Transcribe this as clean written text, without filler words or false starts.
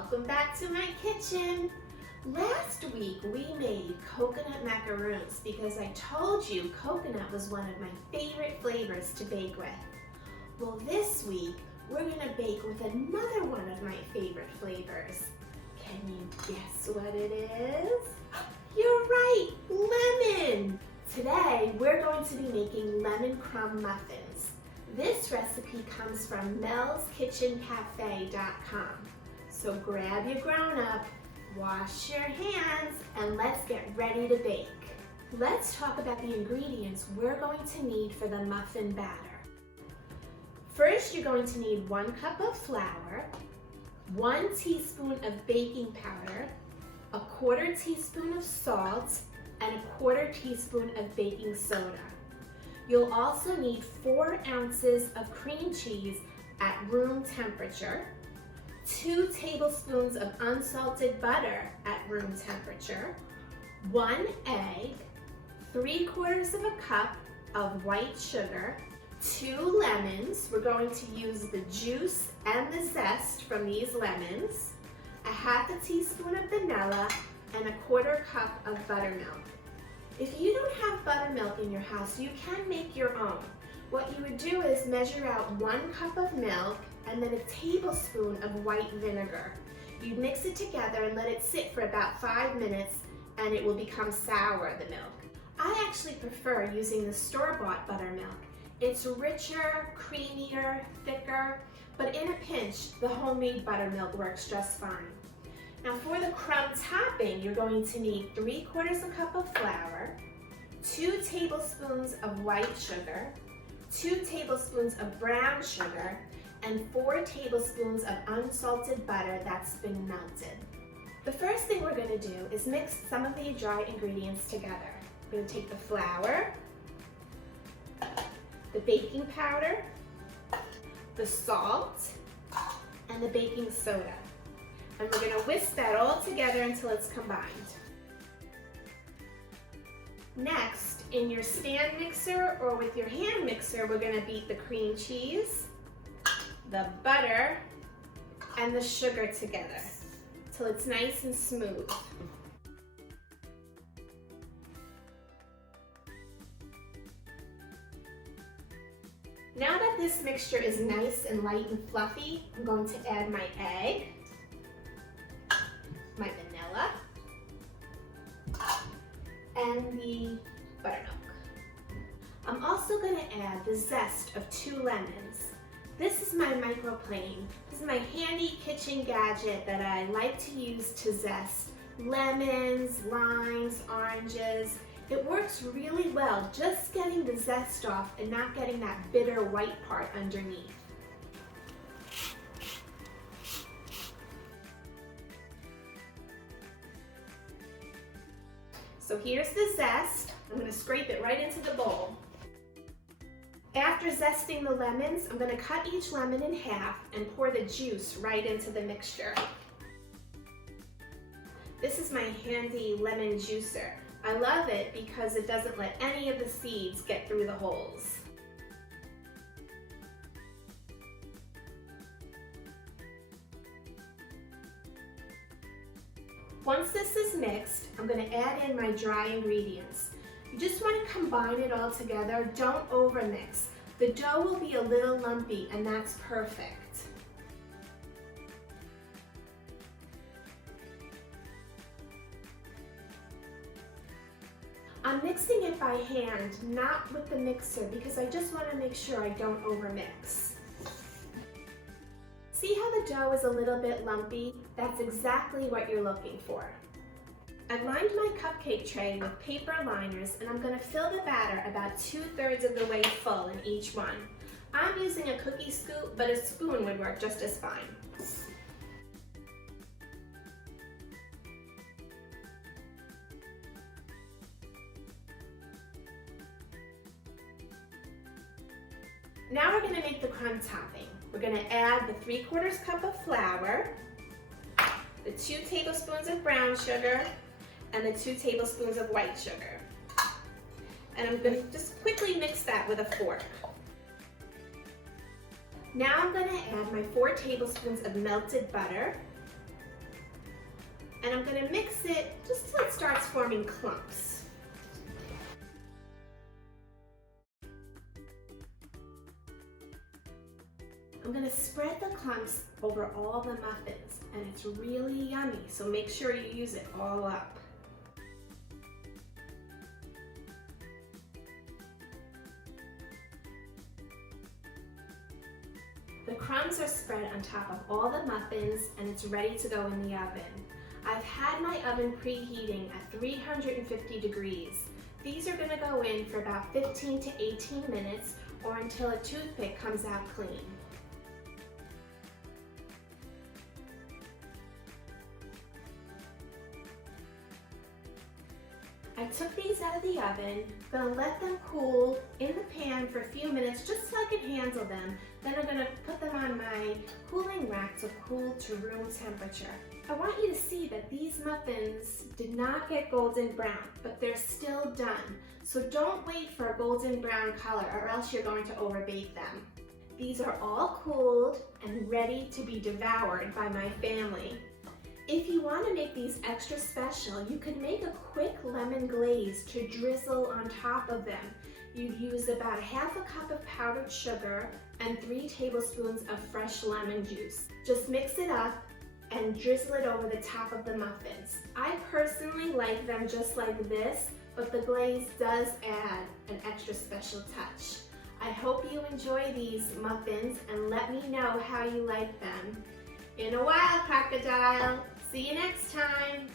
Welcome back to my kitchen. Last week we made coconut macaroons because I told you coconut was one of my favorite flavors to bake with. Well, this week we're gonna bake with another one of my favorite flavors. Can you guess what it is? You're right, lemon! Today we're going to be making lemon crumb muffins. This recipe comes from melskitchencafe.com. So grab your grown-up, wash your hands, and let's get ready to bake. Let's talk about the ingredients we're going to need for the muffin batter. First, you're going to need 1 cup of flour, 1 teaspoon of baking powder, 1/4 teaspoon of salt, and 1/4 teaspoon of baking soda. You'll also need 4 ounces of cream cheese at room temperature, 2 tablespoons of unsalted butter at room temperature, 1 egg, 3/4 cup of white sugar, 2 lemons. We're going to use the juice and the zest from these lemons, 1/2 teaspoon of vanilla, and 1/4 cup of buttermilk. If you don't have buttermilk in your house, you can make your own. What you would do is measure out 1 cup of milk and then a tablespoon of white vinegar. You'd mix it together and let it sit for about 5 minutes and it will become sour, the milk. I actually prefer using the store-bought buttermilk. It's richer, creamier, thicker, but in a pinch, the homemade buttermilk works just fine. Now for the crumb topping, you're going to need 3/4 cup of flour, 2 tablespoons of white sugar, 2 tablespoons of brown sugar, and 4 tablespoons of unsalted butter that's been melted. The first thing we're going to do is mix some of the dry ingredients together. We're going to take the flour, the baking powder, the salt, and the baking soda. And we're going to whisk that all together until it's combined. Next, in your stand mixer or with your hand mixer, we're going to beat the cream cheese, the butter, and the sugar together till it's nice and smooth. Now that this mixture is nice and light and fluffy, I'm going to add my egg, my vanilla, and the buttermilk. I'm also going to add the zest of 2 lemons. This is my microplane. This is my handy kitchen gadget that I like to use to zest lemons, limes, oranges. It works really well just getting the zest off and not getting that bitter white part underneath. So here's the zest. I'm going to scrape it right into the bowl. After zesting the lemons, I'm going to cut each lemon in half and pour the juice right into the mixture. This is my handy lemon juicer. I love it because it doesn't let any of the seeds get through the holes. Once this is mixed, I'm going to add in my dry ingredients. You just want to combine it all together. Don't overmix. The dough will be a little lumpy, and that's perfect. I'm mixing it by hand, not with the mixer, because I just want to make sure I don't overmix. See how the dough is a little bit lumpy? That's exactly what you're looking for. I've lined my cupcake tray with paper liners, and I'm going to fill the batter about 2/3 of the way full in each one. I'm using a cookie scoop, but a spoon would work just as fine. Now we're going to make the crumb topping. We're going to add the 3/4 cup of flour, the 2 tablespoons of brown sugar, and the 2 tablespoons of white sugar. And I'm going to just quickly mix that with a fork. Now I'm going to add my 4 tablespoons of melted butter, and I'm going to mix it just till it starts forming clumps. I'm going to spread the clumps over all the muffins, and it's really yummy, so make sure you use it all up. The crumbs are spread on top of all the muffins, and it's ready to go in the oven. I've had my oven preheating at 350 degrees. These are going to go in for about 15 to 18 minutes or until a toothpick comes out clean. I took these out of the oven, gonna let them cool in the pan for a few minutes just so I can handle them. Then I'm gonna put them on my cooling rack to cool to room temperature. I want you to see that these muffins did not get golden brown, but they're still done. So don't wait for a golden brown color or else you're going to overbake them. These are all cooled and ready to be devoured by my family. If you want to make these extra special, you could make a quick lemon glaze to drizzle on top of them. You'd use about ½ cup of powdered sugar and 3 tablespoons of fresh lemon juice. Just mix it up and drizzle it over the top of the muffins. I personally like them just like this, but the glaze does add an extra special touch. I hope you enjoy these muffins and let me know how you like them. In a while, Crocodile. See you next time.